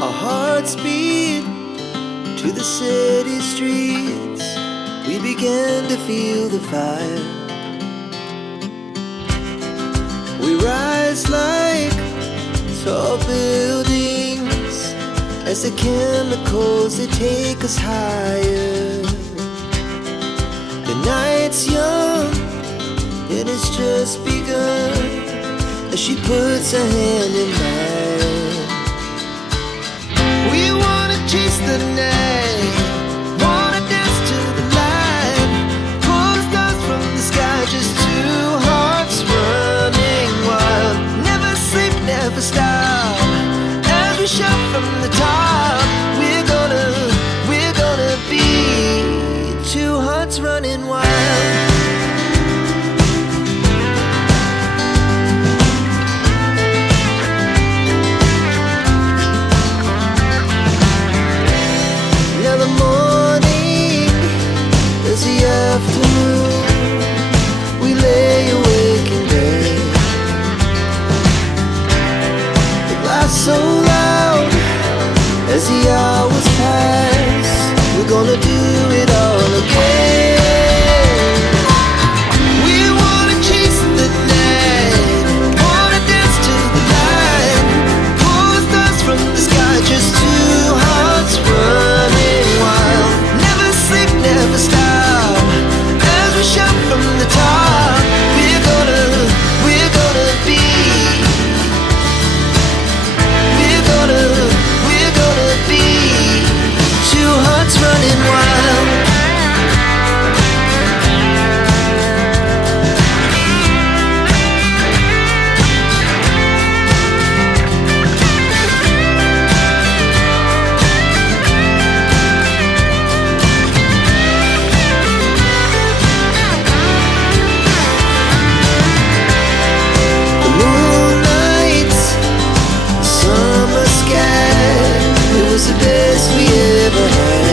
Our hearts beat to the city streets. We began to feel the fire. We rise like tall buildings as the chemicals, they take us higher. The night's young, it has just begun, as she puts her hand in mine. We wanna chase the night, wanna dance to the light, pull stars from the sky, just two hearts running wild. Never sleep, never stop, as we shout from the top. We're gonna be two hearts running wild. Now the morning is the afternoon, we lay awake in bed. The laughs so loud as the hours pass, we're gonna do it all again. We wanna chase the night, wanna dance to the light, pull stars from the sky, just two hearts running wild. Never sleep, never stop, as we shout from the top. We're gonna be, we're gonna be two hearts running wild. The moonlight, summer sky, it was the best we ever had.